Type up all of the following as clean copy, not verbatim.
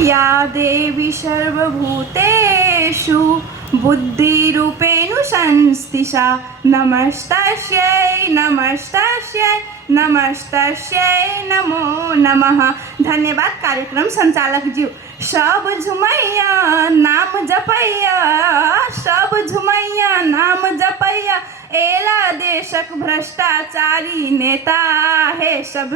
या देवी सर्वभूतेषु बुद्धिरूपेण संस्थिता नमस्तस्यै नमस्तस्यै नमस्तस्यै नमो नमः। धन्यवाद कार्यक्रम संचालक जी। सब झुमैया नाम जपैया, सब झुमैया नाम जपैया, एला देशक भ्रष्टाचारी नेता है। सब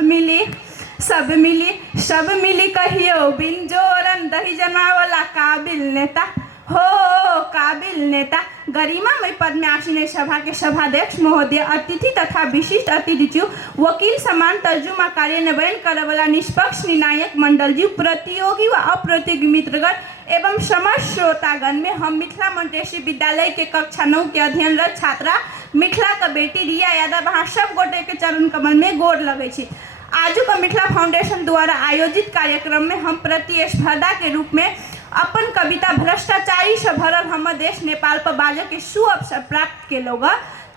मिली कहियो बिन जोरन दही जमावला काबिल नेता हो, काबिल नेता। गरिमामय पद में आसीन सभा के सभाध्यक्ष महोदय, अतिथि तथा विशिष्ट अतिथि, वकील समान तर्जुमा कार्यान्वयन करवला निष्पक्ष निर्णायक मंडल जी, प्रतियोगी व अप्रतियोगी मित्रगण एवं समस्त श्रोतागण में हम मिथिला मोन्टेसरी विद्यालय के कक्षा 9 के अध्ययनरत छात्रा मिथिला का बेटी रिया यादव अहाँ सब गोटे के चरण कमल में गोर लगे छी। आजू का मिथिला फाउंडेशन द्वारा आयोजित कार्यक्रम में हम प्रतिस्पर्धा के रूप में अपन कविता भ्रष्टाचारी से भरल हमर देश नेपाल पर बाजे के सुअवसर प्राप्त केलोग।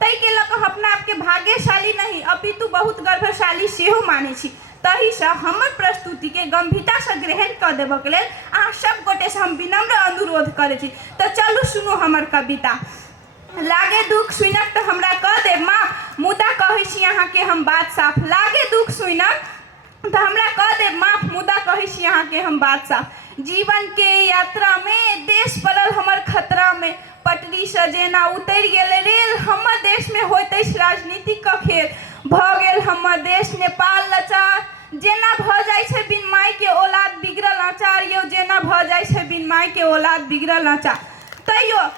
तै के लक अपना आपके भाग्यशाली नहीं अपितु बहुत गर्भशाली सेहो माने छी। तही से हमर प्रस्तुति के गंभीरता से ग्रहण कर देबक लेल अहाँ सब गोटे से हम विनम्र अनुरोध करे छी। तो चलू सुनो हमर कविता। लागे दुख सुनक तो हमरा कह दे माँ, मुदा कहे छी यहाँ के हम बात साफ। लागे दुख सुनक तो हमरा कह दे माफ, मुदा कहे छी यहाँ के हम बात साफ। जीवन के यात्रा में देश पड़ल हमर खतरा में, पटरी से जेना उतर गेले रेल हमर देश में होइत राजनीतिक का खेल। भ गेल हमर देश नेपाल लाचार, जेना भ जाय छै बिन माय के औलाद बिगड़ल आचार। यो जेना भ जाय छै बिन माय के औलाद बिगड़ल आचार। तैयो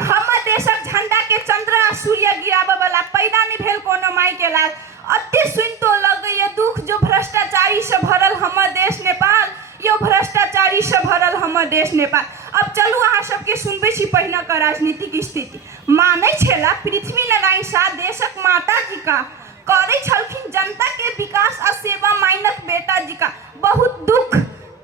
हमर देशक झंडा के चंद्र आ सूर्य गिराबे वाला पैदा नहीं भेल कोनो माय के लाल। अति सुन तो लगैया दुख जो भ्रष्टाचारी से भरल हमर देश नेपाल, यो भ्रष्टाचारी से भरल हमर देश नेपाल। अब चलू अहाँ सबके सुनबे छी पहिने का राजनीतिक स्थिति। मानै छला पृथ्वी नारायण शाह देशक माता जी का, करे छलखिन जनता के विकास आ सेवा माइनक बेटा जी का। बहुत दुख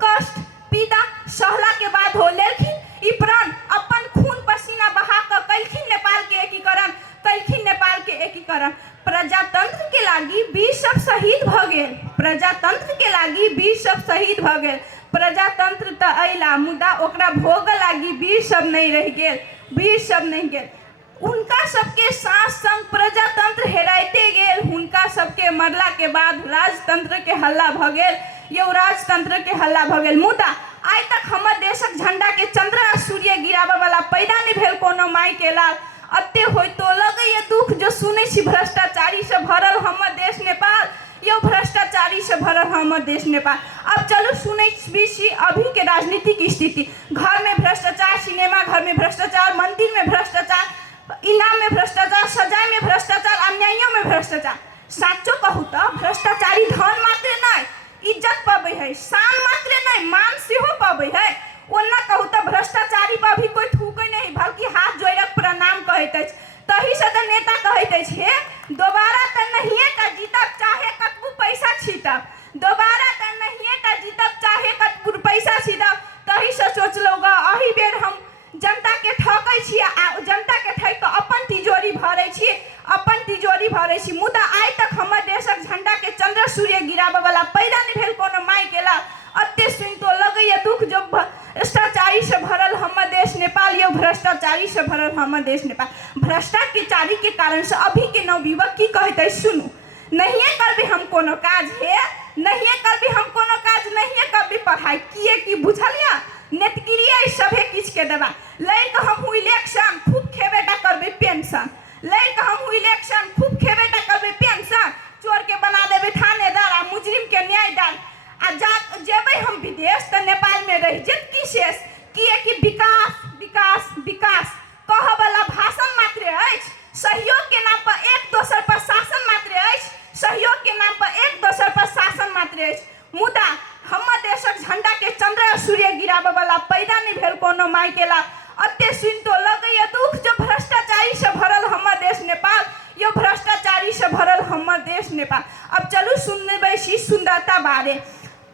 कष्ट पीड़ा सहला के बाद हो लेलखिन ई प्राण, अपन खून पसीना बहा कर कैलखिन नेपाल के एकीकरण, कैलखिन नेपाल के एकीकरण। प्रजातंत्र के लागी वीर सब शहीद भ गेल, प्रजातंत्र के लागी वीर सब शहीद भ गेल। प्रजातंत्र त अइला मुदा ओकरा भोग लागी वीर सब नहीं रह गेल, वीर सब नहीं गेल। उनका सबके साथ संग प्रजातंत्र हेराइते गेल, उनका सबके मरला के बाद राजतंत्र के हल्ला भ गेल, यो राजतंत्र के हल्ला भ गेल। मुदा आइ तक हमर देशक झंडा के चंद्र आ सूर्य गिराबे वाला पैदा नहीं भेल कोनो माय के लाल। अते होय तो लगैया दुख जो सुनै छी भ्रष्टाचारी से भरल हमर देश नेपाल, यो भ्रष्टाचारी से भरल हमर देश नेपाल। अब चलो सुनै छी अभी के राजनीतिक स्थिति। घर में भ्रष्टाचार, सिनेमा घर में भ्रष्टाचार, मंदिर में भ्रष्टाचार, इनाम में भ्रष्टाचार, सजाए में भ्रष्टाचार, अन्यायों में भ्रष्टाचार। साचो कहू तो भ्रष्टाचारी धन मात्र नहीं इज्जत पावे है, शान मात्र नहीं मान सेहो पावे है। ओना कहू तो भ्रष्टाचारी पर भी कोई थूकै नहीं बल्कि हाथ जोड़क प्रणाम कहैत अछि। तही से तो नेता कहैत अछि हे दोबारा तो नहिए का जीतब चाहे कतबू पैसा छीटब, दोबारा तो नहिए का जीतब चाहे कतबू पैसा छीटब। तही से सोचलौ ग अही बेर हम जनता के ठकै छी आ जनता के ठक के अपन तिजोरी भरै छी, अपन तिजोरी भरै छी। मुदा आइ तक हमर देशक झंडा के चंद्र सूर्य गिराबे वाला पैदा नहीं भेल कोनो माय के लाल। अते सुन तो लगैया दुख जो भ्रष्टाचारी से भरल हमर देश नेपाल, यो भ्रष्टाचारी से भरल हमर देश नेपाल। भ्रष्टाचारी के कारण से अभी के नवयुवक की कहते है सुनू, नहीं करबे हम कोनो काज हे, नहीं करबे हम कोनो काज, नहीं करबे पढ़ाई किए की बुझलिया नेतगिरिया सभे किछ के देबा ले के हम इलेक्शन खूब खेबेटा करबे पेंशन, ले के हम इलेक्शन खूब खेबेटा करबे पेंशन, चोर के बना देबे थानेदार आ मुजरिम के न्यायदार। आ जा जेबै हम विदेश तो नेपाल में रह जेत की शेष, किए कि विकास विकास विकास कह वाला भाषण मात्र अछि, सहयोग के नाम पर एक दोसर पर शासन मात्र अछि, सहयोग के नाम पर एक दोसर पर शासन मात्र अछि। मुदा हमर देशक झंडा के चंद्र आ सूर्य गिराबे वाला पैदा नहीं भेल कोनो माय के लाल। अते सुन तो लगैया दुख जो भ्रष्टाचारी से भरल हमर देश नेपाल, यो भ्रष्टाचारी से भरल हमर देश नेपाल। अब चलू सुनबै छी सुंदरता बारे।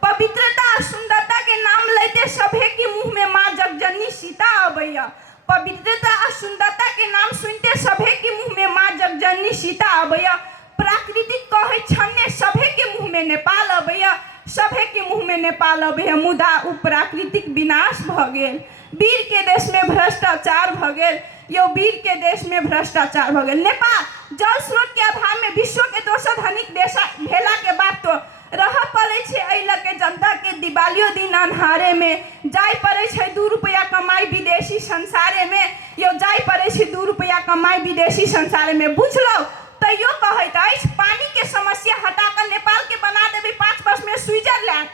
पवित्रता और सुंदरता के नाम लेते सभे के मुंह में माँ जगजननी सीता अबैया। पवित्रता और सुंदरता के नाम सुनते सभे के मुंह में माँ जगजननी सीता अबैया। प्राकृतिक कहे छन्ने सभे के मुंह में नेपाल अबैया, सभे के मुँह में नेपाल अबे है, मुदा उ प्राकृतिक विनाश भ गेल। वीर के देश में भ्रष्टाचार भ गेल, यो वीर के देश में भ्रष्टाचार भ गेल। नेपाल जल स्रोत के अभाव में विश्व के दोसर धनिक देश भेला के बाद तो रह पड़े छे एहि लगे जनता के दिवालियो दिन अन्हारे में, जाय पड़े छे 2 रुपया कमाई विदेशी संसारे में, यो जाय पड़े छे 2 रुपया कमाई विदेशी संसारे में। बुझलो तैयो कहैत अछि पानी के समस्या हटा कर नेपाल के बना देबे 5 वर्ष में स्विट्जरलैंड।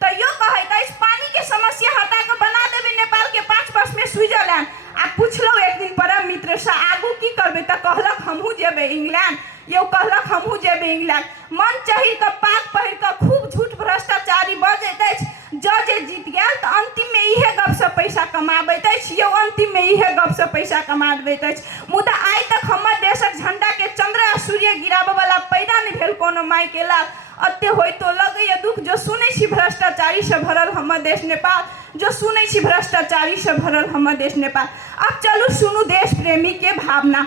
तैयो कहैत अछि पानी के समस्या हटा कर बना देबे नेपाल के 5 वर्ष में स्विट्जरलैंड। आ पुछलो एक दिन परम मित्र से आगू की करबे त कहलक हमहू जेबे इंग्लैंड, यो कहलक हमहू जेबे इंग्लैंड। मन चाहिर के पाक पहिर के खूब झूठ भ्रष्टाचारी बजैत अछि, जे जीत गेल तो अंतिम में इहे गप से पैसा कमाबैत अछि, यो अंतिम में इहे गप से पैसा कमाबैत अछि। मुदा आइ तक हमर देशक झंडा के चंद्र आ सूर्य गिराबे वाला पैदा नहीं भेल कोनो माई के लाल। अते होय तो लगैया दुख जो सुनै छी भ्रष्टाचारी से भरल हमर देश नेपाल, जो सुनै छी भ्रष्टाचारी से भरल हमर देश नेपाल। अब चलू सुनू देश प्रेमी के भावना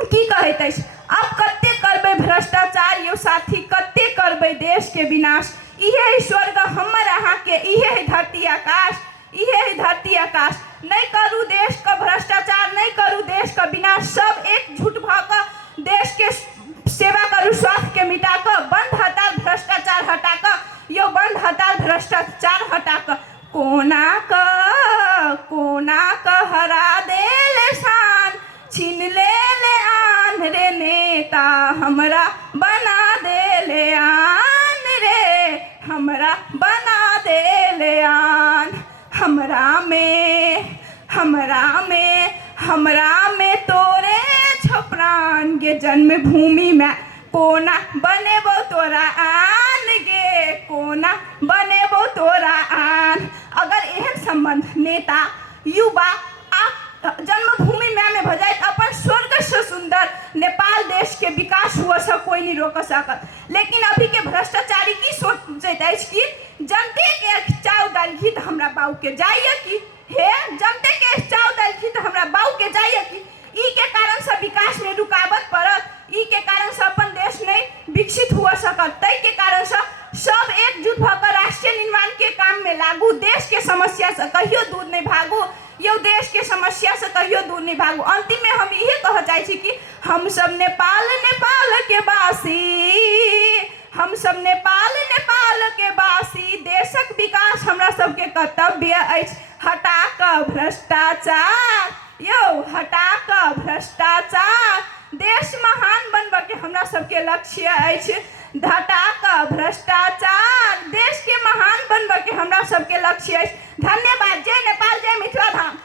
की कहैत अछि। अब कते करबै भ्रष्टाचार यो साथी, कते करबै देश के विनाश। इहे है स्वर्ग हमर अहाँ के, इहे है धरती आकाश, इहे है धरती आकाश। नहीं करू देश का भ्रष्टाचार, नहीं करू देश का विनाश, सब एकजुट भ के देश के सेवा करू, स्वास्थ्य के मिटा कर, बंद हड़ताल भ्रष्टाचार हटा कर, यो बंद हड़ताल भ्रष्टाचार हटा कर। कोना का हरा देले शान, छीन ले आन रे नेता, हमरा बना देले आन रे, हमरा बना देले आन। हमरा में तोरे छपरान गे जन्मभूमि में, कोना बनेबो तोरा आन गे, कोना बनेबो तोरा आन। अगर एहन संबंध नेता युवा आ जन्मभूमि में भजाए अपन स्वर्ग से सुंदर नेपाल देश के विकास हुआ से कोई नहीं रोक सकत। लेकिन अभी के भ्रष्टाचारी की सोचते अछि कि जनते के चाव दलखी तो हमरा बाऊ के जाइए कि हे जनते के चाव दलखी तो हमरा बाऊ के जाइए कि ई के कारण से विकास में रुकावट पड़त, ई के कारण से अपन देश नहीं विकसित हुआ सकत। तै के कारण से सब एकजुट होकर राष्ट्रीय निर्माण के काम में लागू, देश के समस्या से कहियो दूर नहीं भागू, यो देश के समस्या से कहियो दूर नहीं भागू। अंतिम में हम इहे कह चाहे छी कि हम सब नेपाल के वासी, हम सब नेपाल के वासी, देशक विकास हमरा सबके कर्तव्य अछि। हटा क भ्रष्टाचार, यो हटा क भ्रष्टाचार, देश महान बनबे के हमरा सबके लक्ष्य अछि। हटा क भ्रष्टाचार, देश के महान बनबे के हमरा सबके लक्ष्य अछि। धन्यवाद। जय नेपाल, जय मिथिला धाम।